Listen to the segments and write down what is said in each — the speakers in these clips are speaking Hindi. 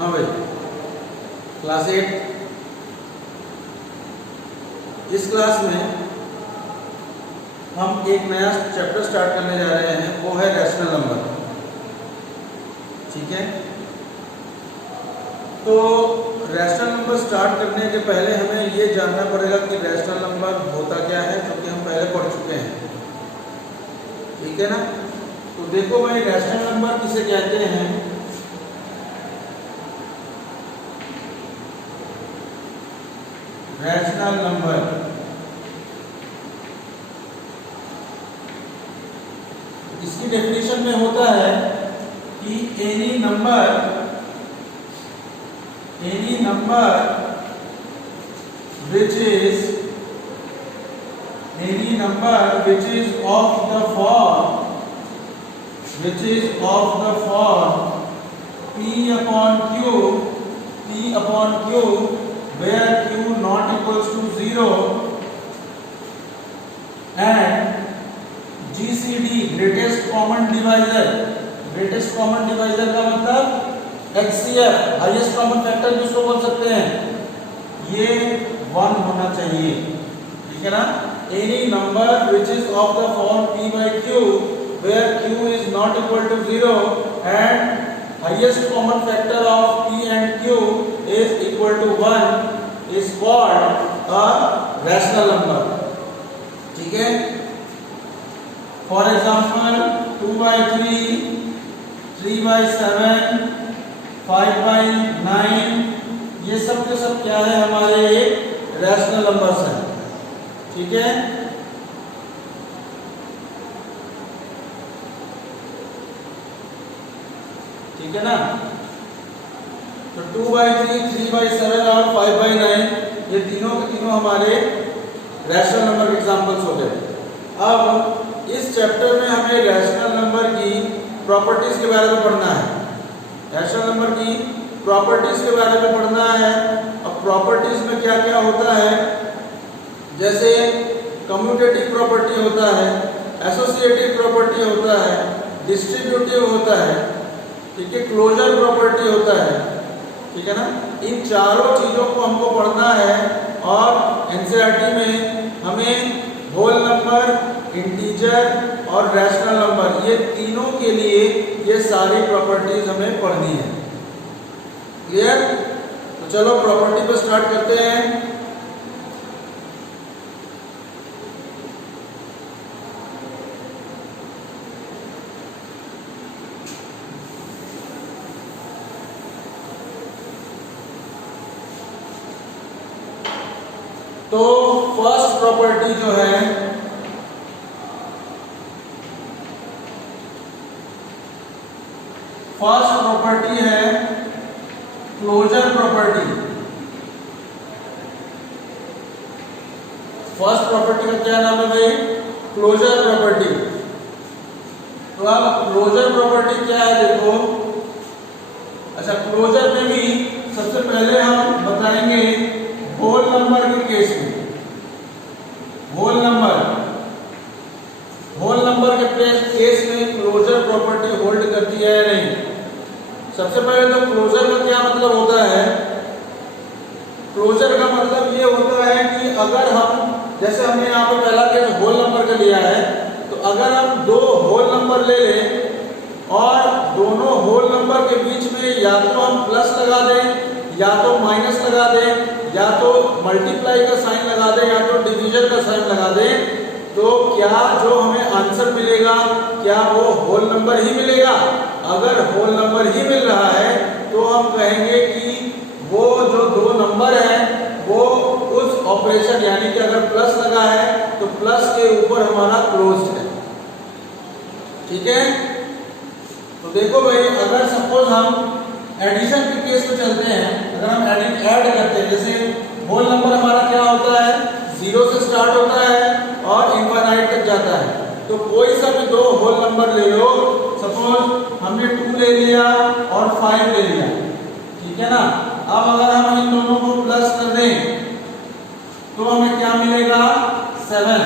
हाँ भाई, क्लास 8। इस क्लास में हम एक नया चैप्टर स्टार्ट करने जा रहे हैं, वो है रैशनल नंबर। ठीक है, तो रैशनल नंबर स्टार्ट करने के पहले हमें ये जानना पड़ेगा कि रैशनल नंबर होता क्या है, जो कि हम पहले पढ़ चुके हैं। ठीक है ना, तो देखो भाई, रैशनल नंबर किसे कहते हैं? रैशनल नंबर इसकी डेफिनेशन में होता है कि any number which is of the form P upon Q where Q not equals to 0 and GCD greatest common divisor का मतलब HCF हाईएस्ट कॉमन फैक्टर जिसको बोल सकते हैं, ये 1 होना चाहिए। ठीक है ना, any number which is of the form P by Q where Q is not equal to 0 and highest common factor of P and Q is equal to 1 is called a rational number। ठीक है, for example 2 by 3, 3 by 7, 5 by 9, ये सब के सब क्या है? हमारे एक रैशनल नंबर्स हैं। ठीक है, ठीक है ना, तो 2 by 3, 3 by 7 और 5 by 9 ये तीनों के तीनों हमारे रैशनल नंबर के एग्जांपल्स हो गए। अब इस चैप्टर में हमें रैशनल नंबर की प्रॉपर्टीज के बारे में पढ़ना है। रैशनल नंबर की प्रॉपर्टीज के बारे में पढ़ना है। अब प्रॉपर्टीज में क्या क्या होता है? जैसे कम्यूटेटिव प्रॉपर्टी होता है, एसोसिएटिव प्रॉपर्टी होता है, डिस्ट्रीब्यूटिव होता है, ठीक है, क्लोजर प्रॉपर्टी होता है। ठीक है ना, इन चारों चीजों को हमको पढ़ना है और एनसीईआरटी में हमें होल नंबर, इंटीजर और रैशनल नंबर, ये तीनों के लिए ये सारी प्रॉपर्टीज हमें पढ़नी है। क्लियर? तो चलो प्रॉपर्टी पर स्टार्ट करते हैं। तो फर्स्ट प्रॉपर्टी जो है, फर्स्ट प्रॉपर्टी है क्लोजर प्रॉपर्टी। फर्स्ट प्रॉपर्टी का क्या नाम है भाई? Closure property. तो अब क्लोजर प्रॉपर्टी क्या है देखो। अच्छा, क्लोजर में भी सबसे पहले हम बताएंगे होल नंबर के केस में। होल नंबर के केस में क्लोजर प्रॉपर्टी होल्ड करती है या नहीं? सबसे पहले तो क्लोजर का क्या मतलब होता है? क्लोजर का मतलब ये होता है कि अगर हम, जैसे हमने यहाँ पे पहला केस होल नंबर का लिया है, तो अगर हम दो होल नंबर ले लें और दोनों होल नंबर के बीच में या तो हम प्लस लगा दें, या तो माइनस लगा दें, या तो मल्टीप्लाई का साइन लगा दें, या तो डिवीजन का साइन लगा दें, तो क्या जो हमें आंसर मिलेगा क्या वो होल नंबर ही मिलेगा? अगर होल नंबर ही मिल रहा है तो हम कहेंगे कि वो जो दो नंबर है वो उस ऑपरेशन, यानी कि अगर प्लस लगा है तो प्लस के ऊपर हमारा क्लोज्ड है। ठीक है, तो देखो भाई, अगर सपोज हम एडिशन के केस में चलते हैं, अगर हम ऐड करते हैं, जैसे होल नंबर हमारा क्या होता है? 0 से स्टार्ट होता है और इनफाइनाइट तक जाता है। तो कोई सा भी दो होल नंबर ले लो, सपोज हमने 2 ले लिया और 5 ले लिया। ठीक है ना, अब अगर हम इन दोनों को प्लस कर दें तो हमें क्या मिलेगा? 7।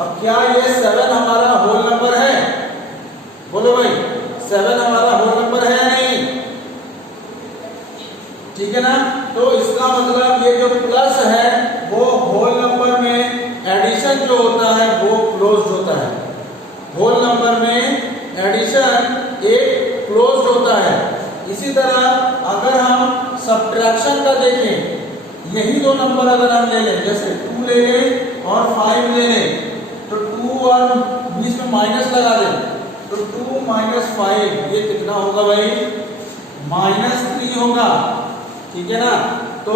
अब क्या ये 7 हमारा होल नंबर है? बोलो भाई, 7 हमारा होल नंबर है या नहीं? ठीक है ना। तो इसका मतलब ये जो प्लस है वो होल नंबर में एडिशन जो होता है वो क्लोज्ड होता है। होल नंबर में एडिशन एक क्लोज्ड होता है। इसी तरह अगर हम सब्ट्रैक्शन का देखें, यही दो नंबर अगर हम ले लें, जैसे 2 ले लें और 5 ले लें, तो 2 और बीच में माइनस लगा दें, तो 2 माइनस 5 ये कितना होगा भाई? -3 होगा। ठीक है ना। तो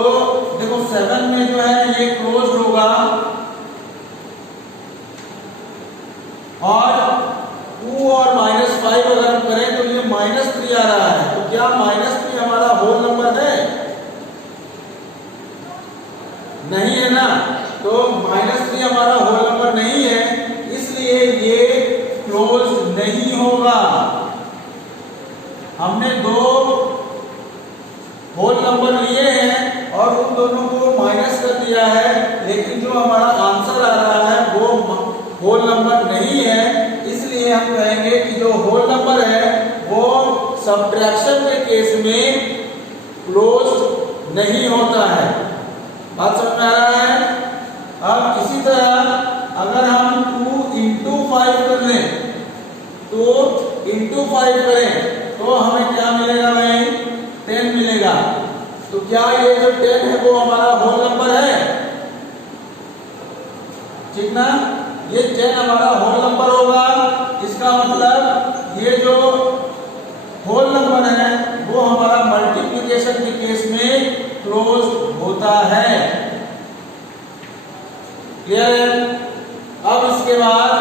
देखो 7 में जो है ये क्लोज्ड होगा और 2 और -5 अगर हम करें तो ये -3 आ रहा है। तो क्या -3 हमारा होल नंबर है? नहीं है ना। तो -3 हमारा होल नंबर नहीं है, इसलिए ये क्लोज नहीं होगा। हमने दो होल नंबर लिए हैं और उन दोनों को माइनस कर दिया है, लेकिन जो हमारा आंसर आ रहा है वो होल नंबर नहीं है। इसलिए हम कहेंगे कि जो होल नंबर है वो सब्ट्रैक्शन के केस में क्लोज नहीं होता है। बात समझ में आ रहा है? अब इसी तरह अगर हम 2 into 5 कर लें, तो into 5 करें तो हमें क्या मिलेगा भाई? 10 मिलेगा। तो क्या ये जो 10 है वो हमारा होल नंबर है? ठीक ना। ये 10 हमारा होल नंबर होगा। इसका मतलब ये जो होल नंबर है वो हमारा मल्टीप्लिकेशन के केस में क्लोज होता है। क्लियर है? अब इसके बाद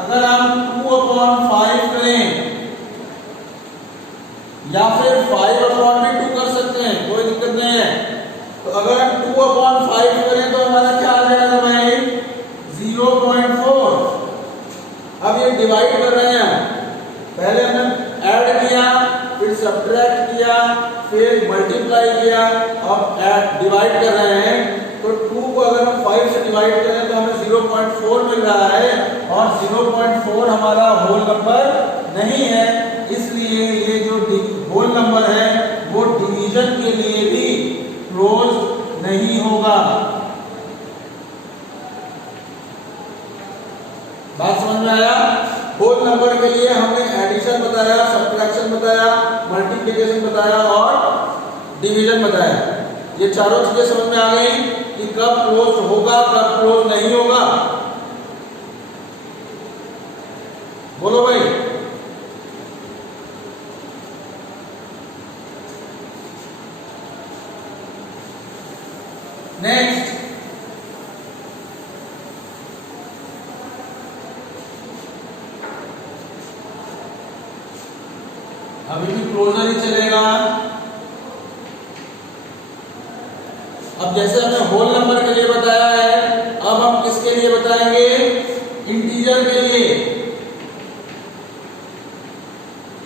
अगर हम 2/5 करें या फिर 5/2 कर सकते हैं, कोई दिक्कत नहीं है। तो अगर हम 2/5 करें तो हमारा क्या आ जाएगा भाई? 0.4। अब ये डिवाइड कर रहे हैं, पहले हमने ऐड किया, फिर सब्ट्रैक्ट किया, फिर मल्टीप्लाई किया, अब डिवाइड कर रहे हैं। तो 2 को अगर हम 5 से डिवाइड करें तो हमें 0.4 मिल रहा है और 0.4 हमारा होल नंबर नहीं है। इसलिए ये जो होल नंबर है वो डिवीजन के लिए भी क्लोज नहीं होगा। बात समझ में आया? होल नंबर के लिए हमने एडिशन बताया, सब्ट्रैक्शन बताया, मल्टीप्लिकेशन बताया और डिवीजन बताया। ये चारों चीजें समझ में आ गई कि कब क्लोज होगा, कब क्लोज नहीं होगा। बोलो भाई। नेक्स्ट, अभी भी क्लोजर ही चलेगा। अब जैसे हमने होल नंबर के लिए बताया है, अब हम किसके लिए बताएंगे? इंटीजर के लिए।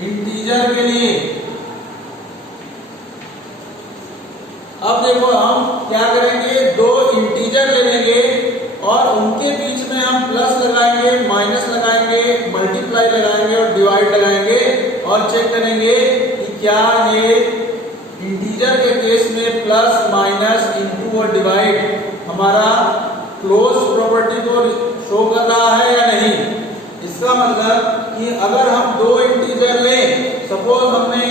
इंटीजर के लिए अब देखो हम क्या करेंगे? दो इंटीजर ले लेंगे और उनके बीच में हम प्लस लगाएंगे, माइनस लगाएंगे, मल्टीप्लाई लगाएंगे और डिवाइड लगाएंगे और चेक करेंगे कि क्या ये इंटीजर के केस में प्लस, माइनस, इनटू और डिवाइड हमारा क्लोज प्रॉपर्टी को शो कर रहा है या नहीं। इसका मतलब कि अगर हम दो इंटीजर लें, सपोज हमने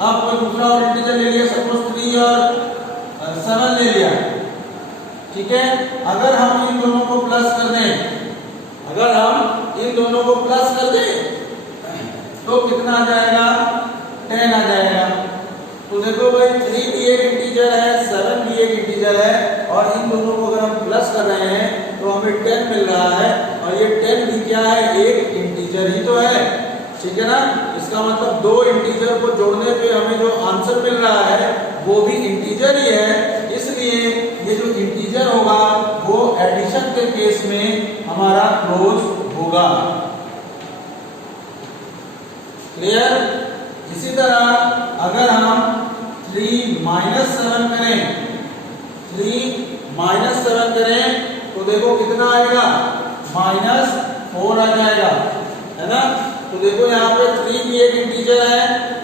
आप कोई दूसरा और इंटीजर ले लिया, सपोज 3 और 7 ले लिया, ठीक है। अगर हम इन दोनों को प्लस कर दें, अगर हम इन दोनों को प्लस कर दें तो कितना आ जाएगा? 10 आ जाएगा। तो देखो भाई 3 भी एक इंटीजर है, 7 भी एक इंटीजर है और इन दोनों को अगर हम प्लस कर रहे हैं तो हमें 10 मिल रहा है और ये 10 भी क्या है? एक इंटीजर ही तो है, ठीक है ना। इसका मतलब दो इंटीजर को जोड़ने पे हमें जो आंसर मिल रहा है वो भी इंटीजर ही है। इसलिए ये जो इंटीजर होगा वो एडिशन के केस में हमारा क्लोज होगा। क्लियर? इसी तरह अगर हम 3 - 7 करें, 3 - 7 करें तो देखो कितना आएगा? -4 आ जाएगा, है ना। तो देखो यहाँ पे 3 भी एक इंटीजर है,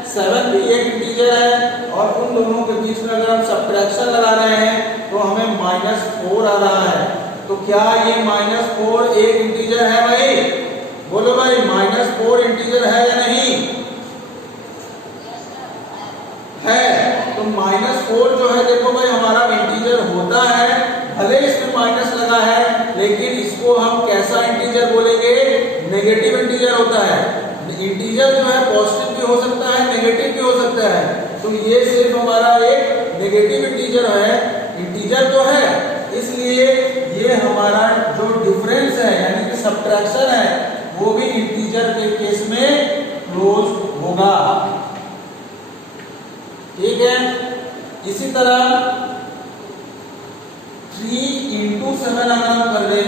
7 भी एक इंटीजर है और उन उन दोनों के बीच में अगर हम सब्ट्रैक्शन लगा रहे हैं तो हमें -4 आ रहा है। तो क्या ये -4 एक इंटीजर है भाई? बोलो भाई, -4 इंटीजर है या नहीं है? तो -4 जो है देखो भाई हमारा इंटीजर होता है, भले इसमें माइनस लगा है लेकिन इसको हम कैसा इंटीजर बोलेंगे? नेगेटिव इंटीजर होता है। इंटीजर जो है पॉजिटिव भी हो सकता है, नेगेटिव भी हो सकता है। तो ये सिर्फ हमारा एक नेगेटिव इंटीजर है, इंटीजर तो है, इसलिए ये हमारा जो डिफरेंस है यानी कि सब्ट्रैक्शन है वो भी इंटीजर के केस में क्लोज होगा। ठीक है। इसी तरह 3 into 7 अगर हम कर दें,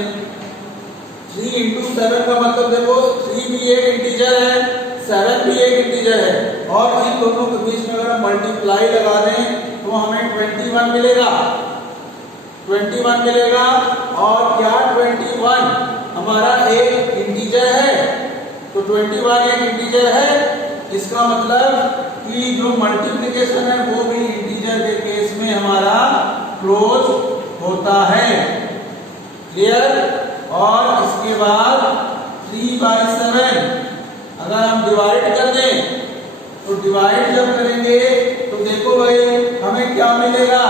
3 into 7 का मतलब देखो 3 भी एक इंटीजर है, 7 भी एक इंटीजर है, और इन दोनों के बीच में अगर हम मल्टीप्लाई लगा दें तो हमें 21 मिलेगा, 21 मिलेगा। और क्या 21 हमारा एक इंटीजर है? तो 21 एक इंटीजर है, इसका मतलब कि जो मल्टीप्लिकेशन है वो भी इंटीजर के केस में हमारा क्लोज होता है। क्लियर? और इसके बाद 3/7 अगर हम डिवाइड कर दें तो डिवाइड जब करेंगे तो देखो भाई हमें क्या मिलेगा?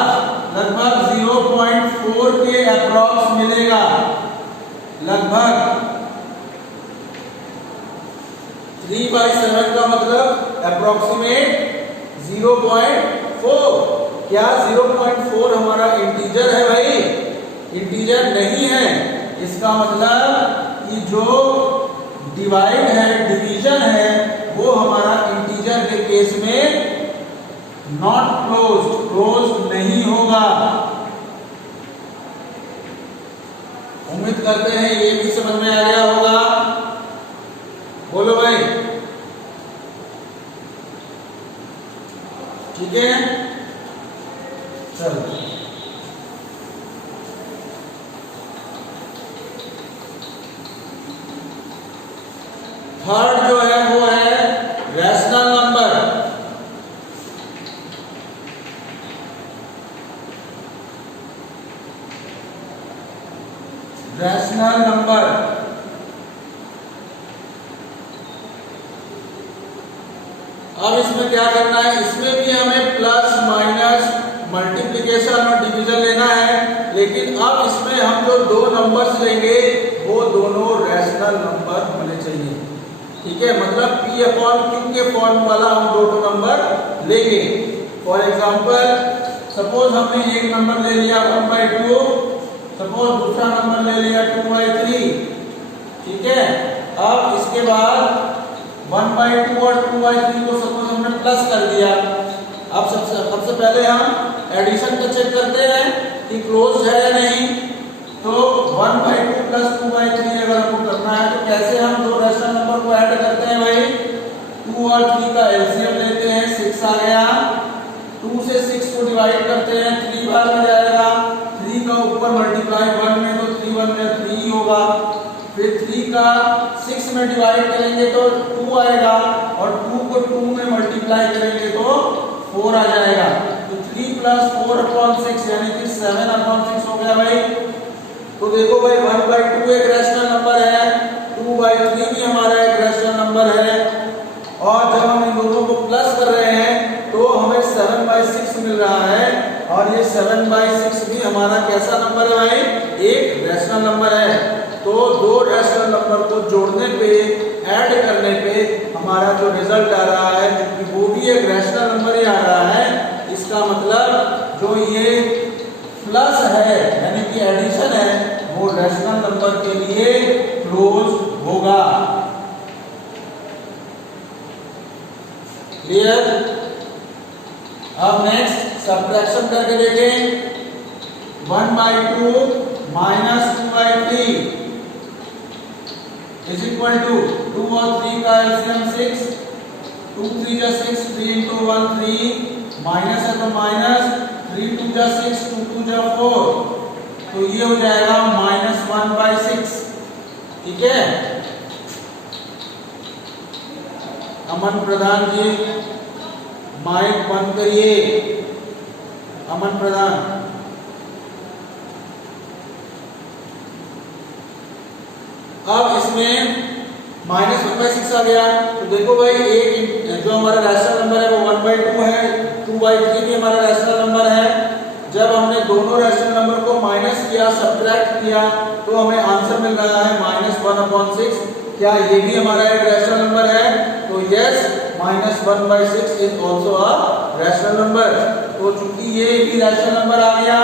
लगभग 0.4 के अप्रॉक्स मिलेगा, लगभग 3/7 का मतलब अप्रॉक्सीमेट 0.4। क्या 0.4 हमारा इंटीजर है भाई? इंटीजर नहीं है। इसका मतलब कि जो डिवाइड है, डिवीजन है, वो हमारा इंटीजर के केस में नॉट क्लोज नहीं होगा। उम्मीद करते हैं ये भी समझ में आ गया होगा। बोलो भाई, ठीक है। चलो थर्ड जो है वो है रैशनल नंबर। रैशनल नंबर अब इसमें क्या करना है? इसमें भी हमें प्लस माइनस मल्टीप्लिकेशन और डिवीजन लेना है, लेकिन अब इसमें हम जो दो नंबर्स लेंगे वो दोनों रैशनल नंबर होने चाहिए। ठीक है, मतलब P/Q के फॉर्म वाला हम दो नंबर लेंगे। फॉर एग्जांपल सपोज हमने एक नंबर ले लिया 1/2, सपोज दूसरा नंबर ले लिया 2/3। ठीक है, अब इसके बाद 1/2 और 2/3 को सपोज हमने प्लस कर दिया। अब सबसे पहले हम एडिशन को चेक करते हैं कि क्लोज है या नहीं। तो 1/2 प्लस 2/3 अगर हमको करना है तो कैसे हम दो रैशनल नंबर को ऐड करते हैं भाई? 2 और 3 का एलसीएम लेते हैं, 6 आ गया। 2 से 6 को डिवाइड करते हैं, 3 बार में जाएगा। 3 का ऊपर मल्टीप्लाई 1 में तो 3 1 में 3 होगा। फिर 3 का 6 में डिवाइड करेंगे तो 2 आएगा, और 2 को 2 में मल्टीप्लाई करेंगे तो 4 आ जाएगा। तो 3 + 4/6 यानी कि 7/6 हो गया भाई। तो देखो भाई 1/2 एक रैशनल नंबर है, 2/3 भी हमारा एक रैशनल नंबर है, और जब हम इन दोनों को प्लस कर रहे हैं तो हमें 7/6 मिल रहा है, और ये 7/6 भी हमारा कैसा नंबर है भाई? एक रैशनल नंबर है। तो दो रैशनल नंबर को जोड़ने पे, ऐड करने पे हमारा जो रिजल्ट आ रहा है वो भी एक रैशनल नंबर ही आ रहा है। इसका मतलब जो ये प्लस है यानी कि एडिशन है वो रैशनल नंबर के लिए क्लोज होगा। क्लियर? अब नेक्स्ट सब्ट्रैक्शन करके देखें। 1/2 - 2/3 इज इक्वल टू 2 और 3 का एलसीएम 6, 2 3 जा 6, 3 × 1 3, माइनस है तो माइनस, 3 2 जा 6, 2 2 जा 4, तो ये हो जाएगा -1/6। ठीक है, अमन प्रधान जी माइक बंद करिए। अमन प्रधान, अब इसमें -1/6 आ गया। तो देखो भाई, एक जो हमारा रैशनल नंबर है वो 1/2 है, 2/3 भी हमारा रैशनल नंबर है। जब हमने दोनों रैशनल नंबर को माइनस किया, सब्ट्रैक्ट किया, तो हमें आंसर मिल रहा है -1/6। क्या ये भी हमारा एक रैशनल नंबर है? तो yes, -1/6 is also a rational number. तो चूंकि ये भी रैशनल नंबर आ गया,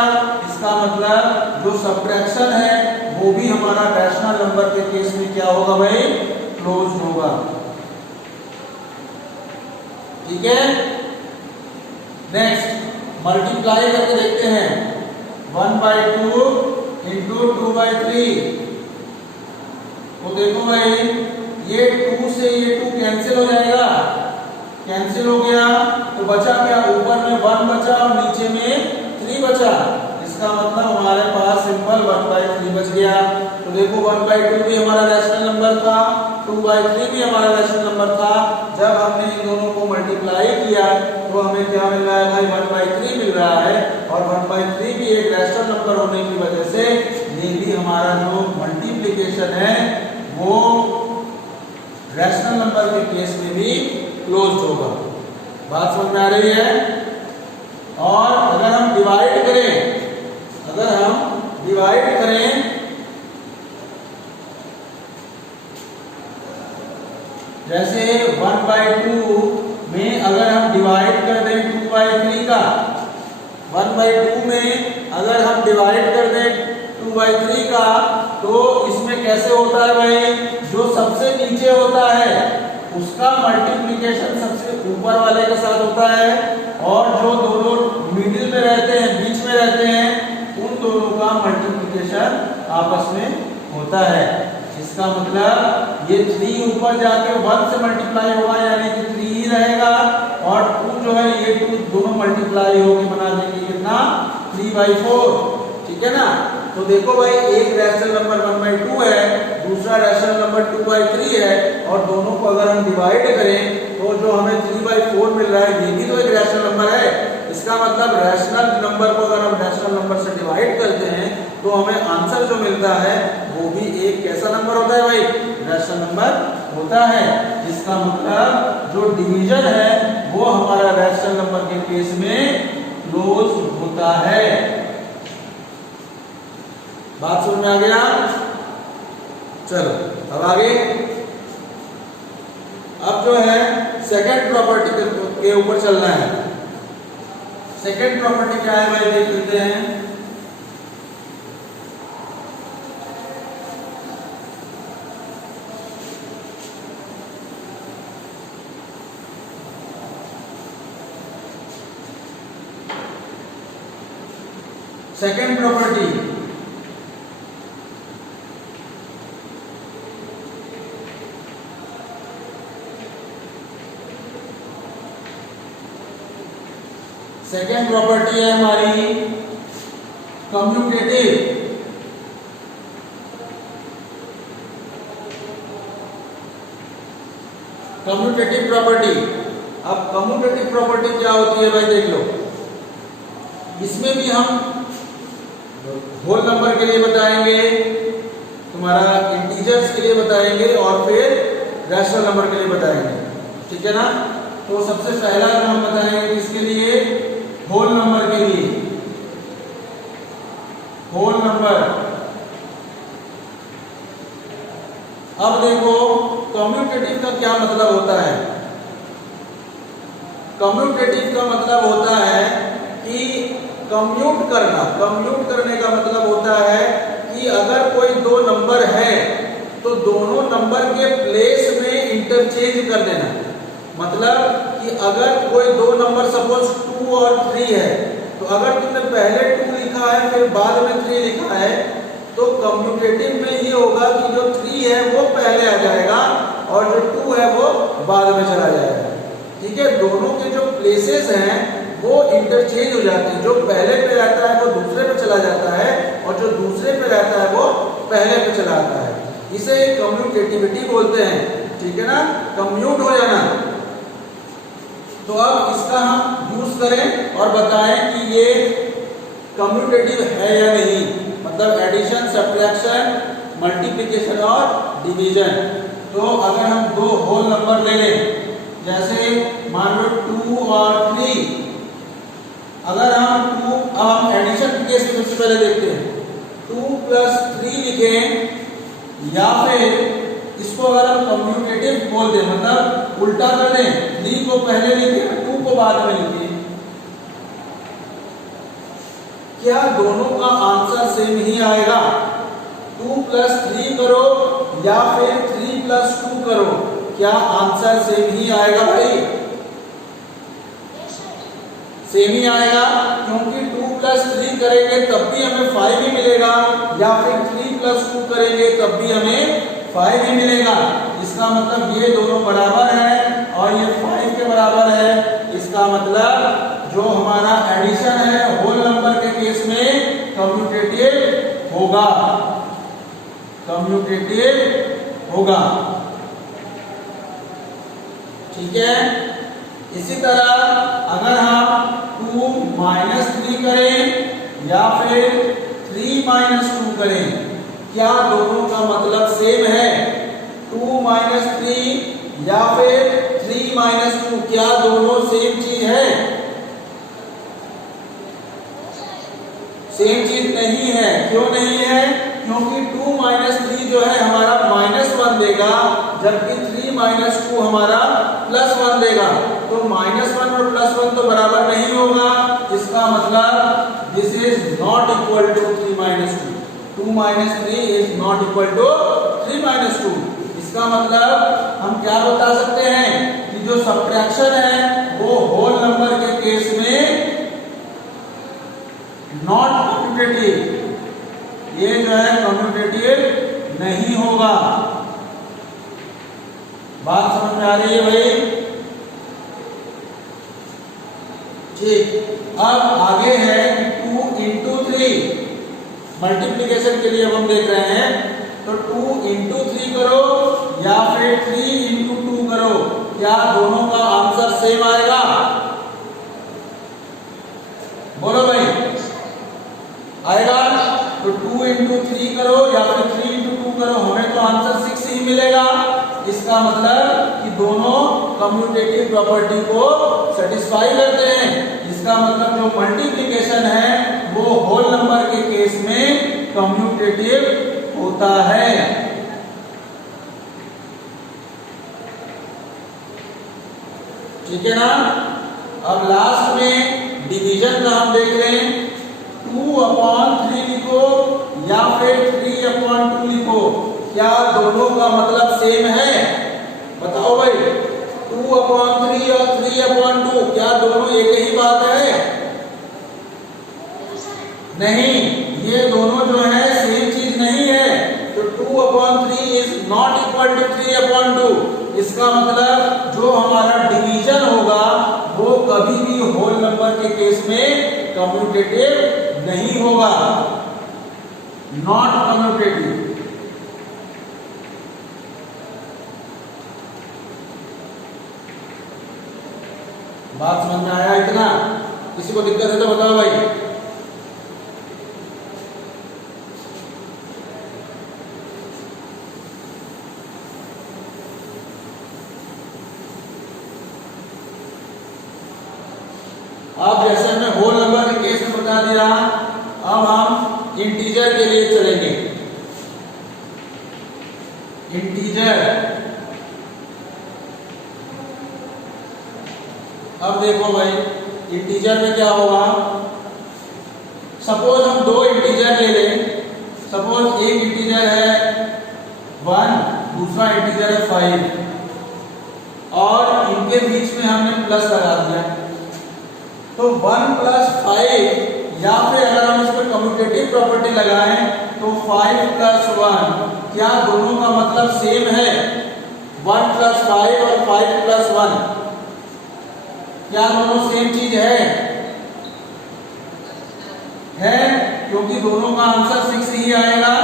इसका मतलब जो सब्ट्रैक्शन है वो भी हमारा रैशनल नंबर के केस में क्या होगा भाई? क्लोज होगा। ठीक है, नेक्स्ट मल्टीप्लाई करके देखते हैं। 1/2 इंटू 2/3। तो देखो भाई, ये 2 से ये 2 कैंसिल हो जाएगा, कैंसिल हो गया तो बचा क्या? ऊपर में 1 बचा और नीचे में 3 बचा। इसका मतलब हमारे पास सिंपल 1/3 बच गया। तो देखो 1/2 भी हमारा रैशनल नंबर था, 2/3 भी हमारा रैशनल नंबर था। जब हमने इन दोनों को मल्टीप्लाई किया तो हमें क्या मिल रहा है भाई? 1/3 मिल रहा है। और 1/3 भी एक रैशनल नंबर होने की वजह से ये भी हमारा जो मल्टीप्लिकेशन है वो रैशनल नंबर के केस में भी क्लोज होगा। बात समझ में आ रही है? और अगर हम डिवाइड करें, जैसे 1/2 में अगर हम डिवाइड कर दें 2/3 का, 1/2 में अगर हम डिवाइड कर दें 2/3 का, तो इसमें कैसे होता है भाई? जो सबसे नीचे होता है उसका मल्टीप्लिकेशन सबसे ऊपर वाले के साथ होता है, और जो दोनों मिडिल में रहते हैं, बीच में रहते हैं, उन दोनों का मल्टीप्लिकेशन आपस में होता है। इसका मतलब ये 3 ऊपर जाके 1 से मल्टीप्लाई होगा, यानी कि 3 ही रहेगा, और 2 जो है ये 2 दोनों मल्टीप्लाई होके बना देंगे कितना? 3/4। ठीक है ना? तो देखो भाई, एक रैशनल नंबर 1/2 है, दूसरा रैशनल नंबर 2/3 है, और दोनों को अगर हम डिवाइड करें तो जो हमें 3/4 मिल रहा है ये भी तो एक रैशनल नंबर है। इसका मतलब रैशनल नंबर को अगर हम रैशनल नंबर से डिवाइड करते हैं तो हमें आंसर जो मिलता है वो भी एक कैसा नंबर होता है भाई? रैशनल नंबर होता है। इसका मतलब जो डिवीजन है वो हमारा रैशनल नंबर के केस में क्लोज होता है। बात समझ में आ गया? चलो अब आगे, अब जो है सेकंड प्रॉपर्टी के ऊपर चलना है। सेकंड प्रॉपर्टी क्या है भाई? देख लेते हैं। सेकंड प्रॉपर्टी, सेकेंड प्रॉपर्टी है हमारी कम्यूटेटिव। Commutative property. अब कम्यूटेटिव प्रॉपर्टी क्या होती है भाई? देख लो, इसमें भी हम होल नंबर के लिए बताएंगे, तुम्हारा इंटीजर्स के लिए बताएंगे, और फिर रैशनल नंबर के लिए बताएंगे। ठीक है ना? तो सबसे पहला जो हम बताएंगे इसके लिए, होल नंबर के लिए। Whole number. अब देखो कम्यूटेटिव का क्या मतलब होता है? कम्यूटेटिव का मतलब होता है कि कम्यूट करना। कम्यूट करने का मतलब होता है कि अगर कोई दो नंबर है तो दोनों नंबर के प्लेस में इंटरचेंज कर देना। मतलब कि अगर कोई दो नंबर सपोज 2 और 3 है, तो अगर तुमने पहले 2 लिखा है फिर बाद में 3 लिखा है, तो कम्यूटेटिव में ये होगा कि जो 3 है वो पहले आ जाएगा और जो 2 है वो बाद में चला जाएगा। ठीक है? दोनों के जो प्लेसेस हैं वो इंटरचेंज हो जाते हैं। जो पहले पे रहता है वो दूसरे पे चला जाता है, और जो दूसरे पे रहता है वो पहले पे चला आता है। इसे कम्यूटेटिविटी बोलते हैं। ठीक है ना? कम्यूट हो जाना। तो अब इसका हम यूज करें और बताएं कि ये कम्यूटेटिव है या नहीं, मतलब एडिशन, सब्ट्रैक्शन, मल्टीप्लिकेशन और डिवीजन। तो अगर हम दो होल नंबर ले लें, जैसे मान लो 2 और 3, अगर हम एडिशन के केस में सबसे पहले देखते हैं, 2 + 3 लिखें या फिर इसको अगर हम कम्यूटेटिव बोल दें, मतलब उल्टा कर दें, 3 को पहले लिखें 2 को बाद में लिखें, क्या दोनों का आंसर सेम ही आएगा? 2 + 3 करो या फिर 3 + 2 करो, क्या आंसर सेम ही आएगा भाई? सेम ही आएगा, क्योंकि 2 + 3 करेंगे तब भी हमें 5 ही मिलेगा, या फिर 3 + 2 करेंगे तब भी हमें 5 ही मिलेगा। इसका मतलब ये दोनों बराबर है और ये 5 के बराबर है। इसका मतलब जो हमारा एडिशन है होल नंबर के केस में कम्यूटेटिव होगा, कम्यूटेटिव होगा। ठीक है। इसी तरह अगर हम 2 - 3 करें या फिर 3 - 2 करें, क्या दोनों का मतलब सेम है? 2 - 3 या फिर 3 - 2, क्या दोनों सेम चीज है? सेम चीज नहीं है। क्यों नहीं है? क्योंकि 2 - 3 जो है हमारा -1 देगा, जबकि 3 - 2 हमारा +1 देगा। तो -1 और +1 तो बराबर नहीं होगा। इसका मतलब this is not equal to 3 - 2। 2 - 3 is not equal to 3 - 2। इसका मतलब हम क्या बता सकते हैं कि जो सब्ट्रैक्शन है वो होल नंबर के केस में नॉट कम्यूटेटिव, ये जो है कम्यूटेटिव नहीं होगा। बात समझ में आ रही है भाई? ठीक। अब आगे है कि 2 × 3 मल्टीप्लिकेशन के लिए हम देख रहे हैं, तो 2 × 3 करो या फिर 3 × 2 करो, क्या दोनों का आंसर सेम आएगा? बोलो भाई, आएगा? तो 2 × 3 करो या फिर 3 × 2 करो, हमें तो आंसर 6 ही मिलेगा। इसका मतलब कि दोनों कम्यूटेटिव प्रॉपर्टी को सेटिस्फाई करते हैं। इसका मतलब जो मल्टीप्लिकेशन है वो होल नंबर के केस में कम्यूटेटिव होता है। ठीक है ना? अब लास्ट में डिवीजन का हम देख लें। 2/3 लिखो या फिर 3/2 लिखो, क्या दोनों का मतलब सेम है? बताओ भाई, 2/3 और 3/2, क्या दोनों एक ही बात है? नहीं, ये दोनों जो है सेम चीज नहीं है। तो 2/3 इज नॉट इक्वल टू 3/2। इसका मतलब जो हमारा डिवीजन होगा वो कभी भी होल नंबर के केस में कम्यूटेटिव नहीं होगा, नॉट कम्यूटेटिव। बात समझ में आया इतना? किसी को दिक्कत है तो बताओ भाई। अब जैसे मैं होल नंबर के केस में बता दिया, अब हम इंटीजर के लिए चलेंगे। इंटीजर, अब देखो भाई, इंटीजर में क्या होगा? सपोज हम दो इंटीजर ले लें। सपोज एक इंटीजर है 1, दूसरा इंटीजर है 5, और इनके बीच में हमने प्लस लगा दिया। तो 1 + 5, या फिर अगर हम इस पर कम्यूटेटिव प्रॉपर्टी लगाएं तो 5 + 1, क्या दोनों का मतलब सेम है? 1 + 5 और 5 + 1, क्या दोनों सेम चीज है? क्योंकि दोनों का आंसर 6 ही आएगा।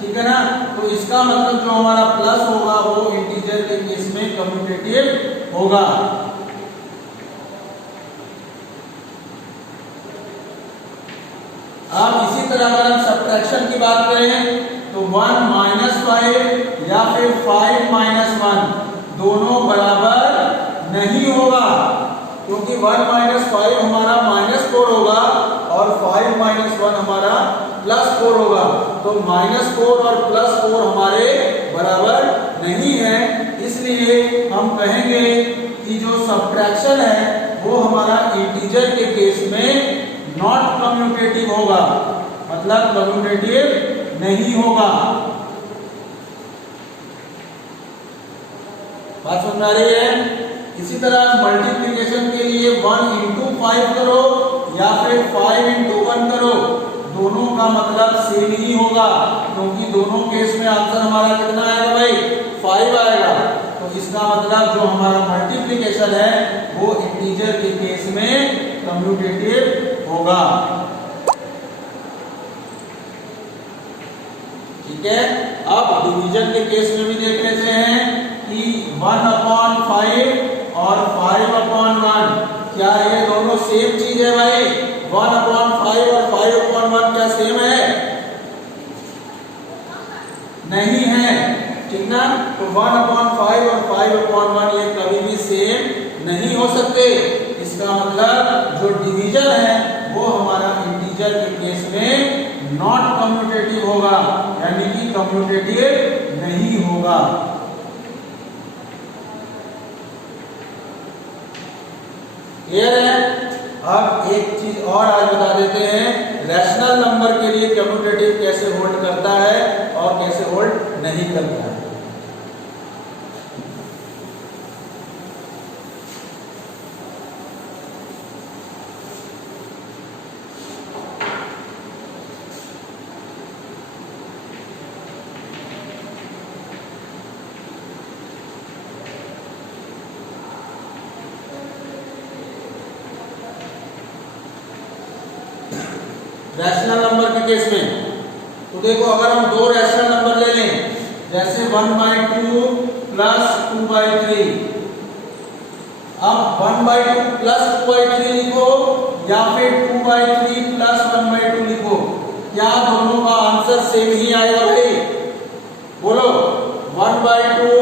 ठीक है ना? तो इसका मतलब जो हमारा प्लस होगा वो इंटीजर के केस में कम्यूटेटिव होगा। इसी तरह अगर हम सब्ट्रैक्शन की बात करें तो 1 माइनस 5 या फिर 5 माइनस 1 दोनों बराबर नहीं होगा, क्योंकि 1 माइनस 5 हमारा -4 होगा और 5 माइनस 1 हमारा +4 होगा। तो -4 और +4 हमारे बराबर नहीं है, इसलिए हम कहेंगे कि जो सब्ट्रैक्शन है वो हमारा इंटीजर के केस में नॉट कम्यूटेटिव होगा, मतलब कम्यूटेटिव नहीं होगा। बात समझ में आ रही है? इसी तरह मल्टीप्लिकेशन के लिए 1 into 5 करो या फिर 5 into 1 करो, दोनों का मतलब सेम ही होगा, क्योंकि दोनों केस में आंसर हमारा कितना आएगा भाई? 5 आएगा। तो इसका मतलब जो हमारा मल्टीप्लिकेशन है वो इंटीजर के केस में कम्यूटेटिव होगा। ठीक है, अब डिवीजन के केस में भी देख लेते हैं कि 1/5 और 5/1 क्या ये दोनों सेम चीज है भाई? 1/5 और 5/1 क्या सेम है? नहीं है, ठीक ना? तो 1/5 और 5/1 ये कभी भी सेम नहीं हो सकते। इसका मतलब जो डिवीजन है वो हमारा इंटीजर के केस में नॉट कम्यूटेटिव होगा, यानी कि कम्यूटेटिव नहीं होगा। क्लियर है? अब एक चीज और आज बता देते हैं, रैशनल नंबर के लिए कम्यूटेटिव कैसे होल्ड करता है और कैसे होल्ड नहीं करता है। रैशनल नंबर के केस में तो देखो, अगर हम दो रैशनल नंबर ले लें, जैसे 1/2 प्लस 2/3, अब 1/2 प्लस 2/3 लिखो या फिर 2/3 प्लस 1/2 लिखो, क्या दोनों का आंसर सेम ही आएगा भाई? बोलो, 1/2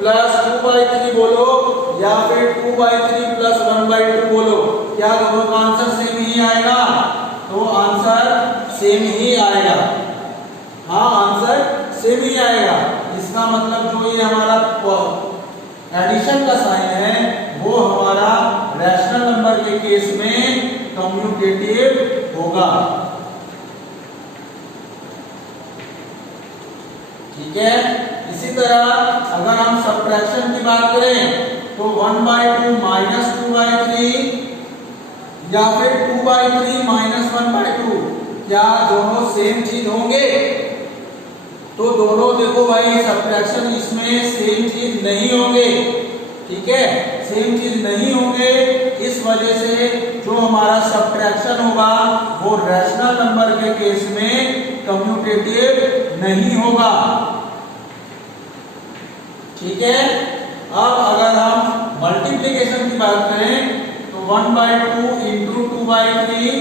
प्लस 2/3 बोलो या फिर 2/3 प्लस 1/2 बोलो, क्या दोनों का आंसर सेम ही आएगा? तो आंसर सेम ही आएगा। हाँ, आंसर सेम ही आएगा। इसका मतलब जो ये हमारा एडिशन का साइन है वो हमारा रैशनल नंबर के केस में कम्यूटेटिव होगा। ठीक है, इसी तरह अगर हम सब्ट्रैक्शन की बात करें तो 1/2 माइनस 2/3 या फिर 2/3 माइनस 1/2, क्या दोनों सेम चीज होंगे? तो दोनों देखो भाई, सब्ट्रैक्शन इसमें सेम चीज नहीं होंगे। ठीक है, सेम चीज नहीं होंगे, इस वजह से जो हमारा सब्ट्रैक्शन होगा वो रैशनल नंबर के केस में कम्यूटेटिव नहीं होगा। ठीक है, अब अगर हम मल्टीप्लिकेशन की बात करें तो 1/2 into 2/3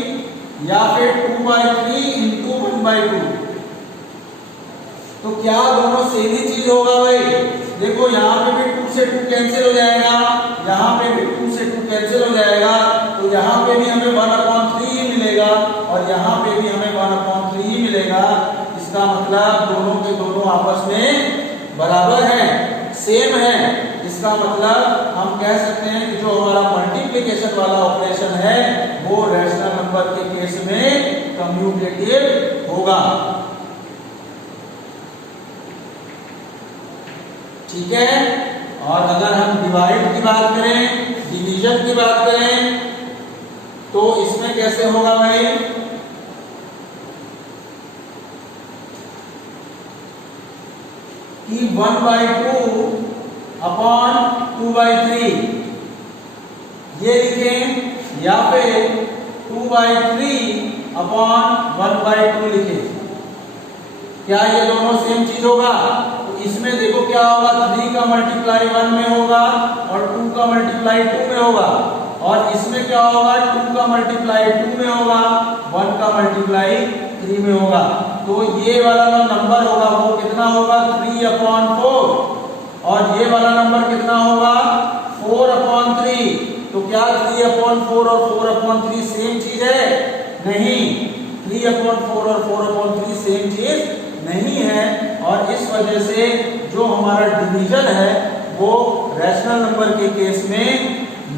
या फिर 2/3 into 1/2, तो क्या दोनों सेम ही चीज होगा भाई? देखो, यहाँ पे भी 2 से 2 कैंसिल हो जाएगा, यहाँ पे भी 2 से 2 कैंसिल हो जाएगा, तो यहाँ पे भी हमें 1/3 ही मिलेगा और यहाँ पे भी हमें 1/3 ही मिलेगा। इसका मतलब दोनों के दोनों आपस में बराबर हैं, सेम है। इसका मतलब हम कह सकते हैं कि जो हमारा मल्टीप्लिकेशन वाला ऑपरेशन है वो रैशनल नंबर के केस में कम्यूटेटिव होगा। ठीक है, और अगर हम डिवाइड की बात करें, डिवीजन की बात करें, तो इसमें कैसे होगा भाई? कि 1/2 अपॉन 2/3 ये लिखें या फिर 2/3 अपॉन 1/2 लिखें। क्या ये दोनों सेम चीज होगा? तो इसमें देखो क्या होगा, 3 का मल्टीप्लाई 1 में होगा और 2 का मल्टीप्लाई 2 में होगा, और इसमें क्या होगा, 2 का मल्टीप्लाई 2 में होगा, 1 का मल्टीप्लाई 3 में होगा। तो ये वाला जो नंबर होगा वो कितना होगा 3/4 और ये वाला नंबर कितना होगा 4/3। तो क्या 3/4 और 4/3 सेम चीज है? नहीं, 3/4 और 4/3 सेम चीज नहीं है। और इस वजह से जो हमारा डिवीजन है वो रैशनल नंबर के केस में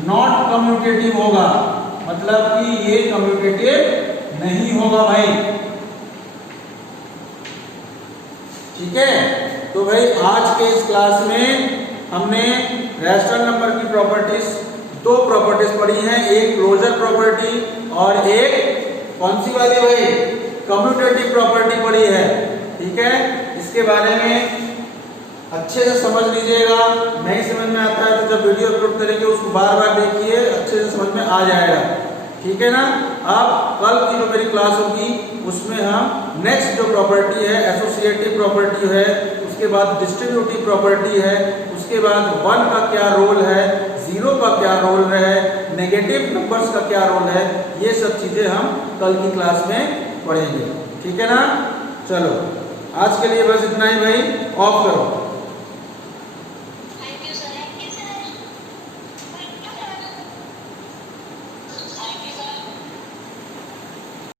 नॉट कम्यूटेटिव होगा, मतलब कि ये कम्यूटेटिव नहीं होगा भाई। ठीक है, तो भाई आज के इस क्लास में हमने रैशनल नंबर की प्रॉपर्टीज, दो प्रॉपर्टीज पढ़ी हैं, एक क्लोजर प्रॉपर्टी और एक कौन सी वाली भाई कम्यूटेटिव प्रॉपर्टी पढ़ी है। ठीक है, इसके बारे में अच्छे से समझ लीजिएगा। नहीं समझ में आता है तो जब वीडियो अपलोड करेंगे उसको बार बार देखिए, अच्छे से समझ में आ जाएगा। ठीक है ना। अब कल की जो मेरी क्लास होगी उसमें हम नेक्स्ट जो प्रॉपर्टी है एसोसिएटिव प्रॉपर्टी है, उसके बाद डिस्ट्रीब्यूटिव प्रॉपर्टी है, उसके बाद 1 का क्या रोल है, 0 का क्या रोल है, नेगेटिव नंबर्स का क्या रोल है, ये सब चीजें हम कल की क्लास में पढ़ेंगे। ठीक है ना। चलो आज के लिए बस इतना ही भाई, ऑफ करो।